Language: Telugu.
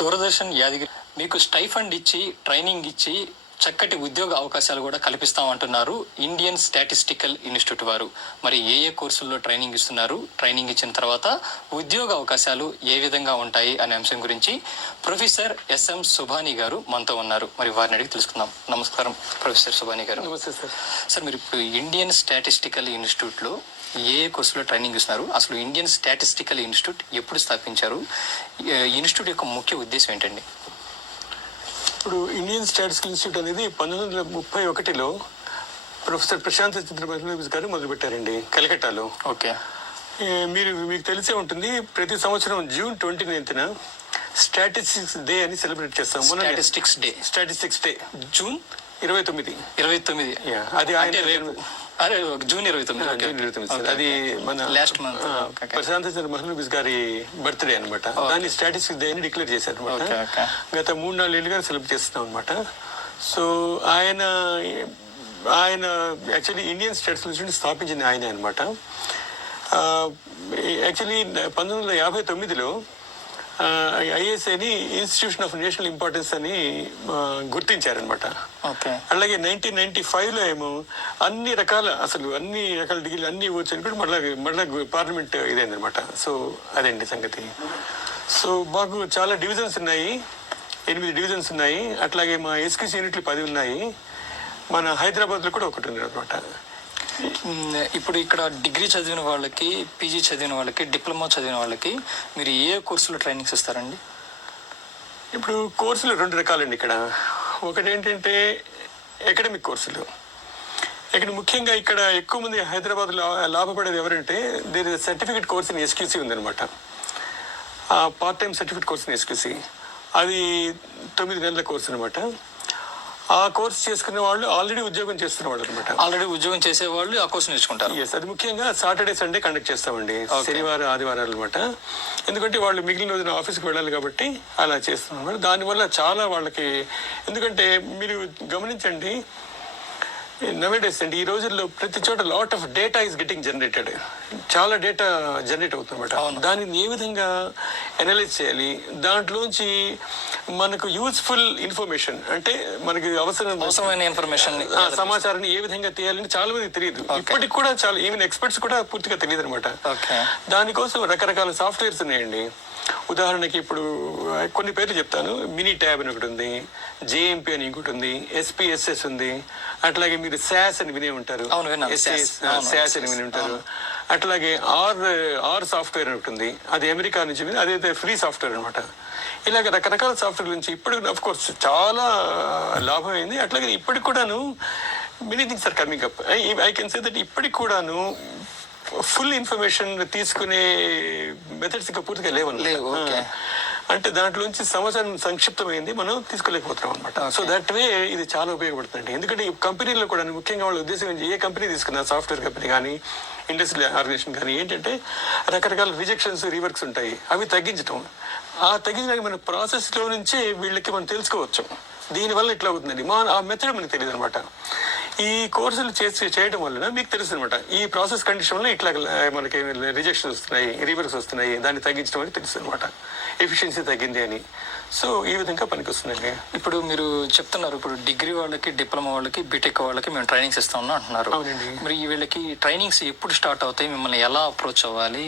దూరదర్శన్ యాదగిరి మీకు స్టైఫండ్ ఇచ్చి ట్రైనింగ్ ఇచ్చి చక్కటి ఉద్యోగ అవకాశాలు కూడా కల్పిస్తామంటున్నారు ఇండియన్ స్టాటిస్టికల్ ఇన్స్టిట్యూట్ వారు. మరి ఏ ఏ కోర్సుల్లో ట్రైనింగ్ ఇస్తున్నారు, ట్రైనింగ్ ఇచ్చిన తర్వాత ఉద్యోగ అవకాశాలు ఏ విధంగా ఉంటాయి అనే అంశం గురించి ప్రొఫెసర్ ఎస్ఎం సుబాని గారు మనతో ఉన్నారు. మరి వారిని అడిగి తెలుసుకుందాం. నమస్కారం ప్రొఫెసర్ సుబాని గారు. నమస్తే సార్. సార్, మీరు ఇప్పుడు ఇండియన్ స్టాటిస్టికల్ ఇన్స్టిట్యూట్లో ఏ కోర్సులో ట్రైనింగ్ ఇస్తున్నారు? అసలు ఇండియన్ స్టాటిస్టికల్ ఇన్స్టిట్యూట్ ఎప్పుడు స్థాపించారు? ఇన్స్టిట్యూట్ యొక్క ముఖ్య ఉద్దేశం ఏంటండి? ఇప్పుడు ఇండియన్ స్టాటిస్టికల్ ఇన్స్టిట్యూట్ అనేది 1931లో ప్రొఫెసర్ ప్రశాంత్ చంద్ర మహలనోబిస్ గారు మొదలుపెట్టారండి కలకట్టాలో. ఓకే. మీకు తెలిసే ఉంటుంది, ప్రతి సంవత్సరం జూన్ 29న స్టాటిస్టిక్స్ డే అని సెలబ్రేట్ చేస్తాం. Statistics day June 29. అది జూన్ 29. అది మన లాస్ట్ మంత్ ప్రశాంత్ చంద్ర మహలనోబిస్ గారి బర్త్డే అనమాట. దాన్ని స్టాటిస్టిక్స్ డే అని డిక్లేర్ చేశారు అనమాట. గత 3-4 ఏళ్ళుగా సెలబ్రేట్ చేస్తున్నాం అనమాట. సో ఆయన యాక్చువల్లీ ఇండియన్ స్టాటిస్టిక్స్ స్థాపించింది ఆయనే అనమాట. యాక్చువల్లీ 1959లో ఐఎస్ఐని ఇన్స్టిట్యూషన్ ఆఫ్ నేషనల్ ఇంపార్టెన్స్ అని గుర్తించారనమాట. అలాగే 1995లో ఏమో అన్ని రకాల డిగ్రీలు అన్ని ఇవ్వచ్చు అని కూడా మళ్ళీ పార్లమెంట్ ఇదైందనమాట. సో అదండి సంగతి. సో మాకు చాలా డివిజన్స్ ఉన్నాయి, 8 డివిజన్స్ ఉన్నాయి. అట్లాగే మా ఎస్క్యూసీ యూనిట్లు 10 ఉన్నాయి. మన హైదరాబాద్లో కూడా ఒకటి ఉంది అనమాట. ఇప్పుడు ఇక్కడ డిగ్రీ చదివిన వాళ్ళకి, పీజీ చదివిన వాళ్ళకి, డిప్లొమా చదివిన వాళ్ళకి మీరు ఏ కోర్సులో ట్రైనింగ్స్ ఇస్తారండి? ఇప్పుడు కోర్సులు 2 రకాలండి ఇక్కడ. ఒకటి ఏంటంటే అకాడమిక్ కోర్సులు. ఇక్కడ ముఖ్యంగా ఇక్కడ ఎక్కువ మంది హైదరాబాద్లో లాభపడేది ఎవరంటే there is certificate course in SQC ఉందనమాట. Part time certificate course in SQC, అది 9 నెలల కోర్సు అనమాట. ఆ కోర్స్ చేసుకునే వాళ్ళు ఆల్రెడీ ఉద్యోగం చేస్తున్న వాళ్ళు అనమాట. ఆల్రెడీ ఉద్యోగం చేసే వాళ్ళు ఆ కోర్సు నేర్చుకుంటారు. ఎస్, అది ముఖ్యంగా సాటర్డే సండే కండక్ట్ చేస్తామండి, శనివారం ఆదివారాలు అనమాట. ఎందుకంటే వాళ్ళు మిగిలిన రోజున ఆఫీస్కి వెళ్ళాలి కాబట్టి అలా చేస్తున్నారు. దానివల్ల చాలా వాళ్ళకి, ఎందుకంటే మీరు గమనించండి, నవేడేస్ అండి ఈ రోజుల్లో ప్రతి చోట lot of data is getting generated. చాలా డేటా జనరేట్ అవుతుందన్నమాట. దానిని ఏ విధంగా అనలైజ్ చేయాలి, దాంట్లోంచి మనకు యూస్ఫుల్ ఇన్ఫర్మేషన్, అంటే మనకి అవసరమైన ఇన్ఫర్మేషన్, సమాచారాన్ని ఏ విధంగా తీయాలని చాలా మందికి తెలియదు. ఇప్పటికి కూడా చాలా, ఈవెన్ ఎక్స్పర్ట్స్ కూడా పూర్తిగా తెలియదు అనమాట. దానికోసం రకరకాల సాఫ్ట్వేర్స్ ఉన్నాయండి. ఉదాహరణకి ఇప్పుడు కొన్ని పేర్లు చెప్తాను. మినీ ట్యాబ్ అని ఒకటి ఉంది, జేఎంపీ అని ఇంకోటి ఉంది, ఎస్పీఎస్ఎస్ ఉంది. అట్లాగే మీరు శాస్ అని వినే ఉంటారు, శాస్ అని విని ఉంటారు. అట్లాగే ఆర్ సాఫ్ట్వేర్ అని ఒకటి ఉంది, అది అమెరికా నుంచి, అదైతే ఫ్రీ సాఫ్ట్వేర్ అనమాట. ఇలాగ రకరకాల సాఫ్ట్వేర్ నుంచి ఇప్పుడు అఫ్ కోర్స్ చాలా లాభమైంది. అట్లాగే ఇప్పటికి కూడాను many things are coming up. I can say that ఇప్పటికి కూడాను ఫుల్ ఇన్ఫర్మేషన్ తీసుకునే మెథడ్స్ ఇంకా పూర్తిగా లేవు. అంటే దాంట్లోంచి సమాచారం సంక్షిప్తమైంది, మనం తీసుకోలేకపోతున్నాం అనమాట. సో దట్ వే ఇది చాలా ఉపయోగపడుతుంది. ఎందుకంటే ఈ కంపెనీలో కూడా ముఖ్యంగా వాళ్ళ ఉద్దేశం, ఏ కంపెనీ తీసుకున్నా, సాఫ్ట్వేర్ కంపెనీ కానీ ఇండస్ట్రియల్ ఆర్గనైజేషన్ కానీ, ఏంటంటే రకరకాల రిజెక్షన్స్, రీవర్క్స్ ఉంటాయి, అవి తగ్గించడం. ఆ తగ్గించడానికి మన ప్రాసెస్లో నుంచే వీళ్ళకి మనం తెలుసుకోవచ్చు దీనివల్ల ఇట్లా అవుతుందండి. ఆ మెథడ్ మనకు తెలియదు అనమాట. ఈ కోర్సులు చేయడం వలన మీకు తెలుసు అనమాట, ఈ ప్రాసెస్ కండిషన్ వల్ల ఇట్లా మనకి రిజెక్షన్స్ వస్తున్నాయి, రివర్స్ వస్తున్నాయి, దాన్ని తగ్గించడం అని తెలుసు అనమాట. ఎఫిషియన్సీ తగ్గింది అని. సో ఈ విధంగా పనికి వస్తుందండి. ఇప్పుడు మీరు చెప్తున్నారు, ఇప్పుడు డిగ్రీ వాళ్ళకి, డిప్లొమా వాళ్ళకి, బీటెక్ వాళ్ళకి మేము ట్రైనింగ్స్ ఇస్తామని అంటున్నారు. అవునండి. మరి వీళ్ళకి ట్రైనింగ్స్ ఎప్పుడు స్టార్ట్ అవుతాయి? మిమ్మల్ని ఎలా అప్రోచ్ అవ్వాలి?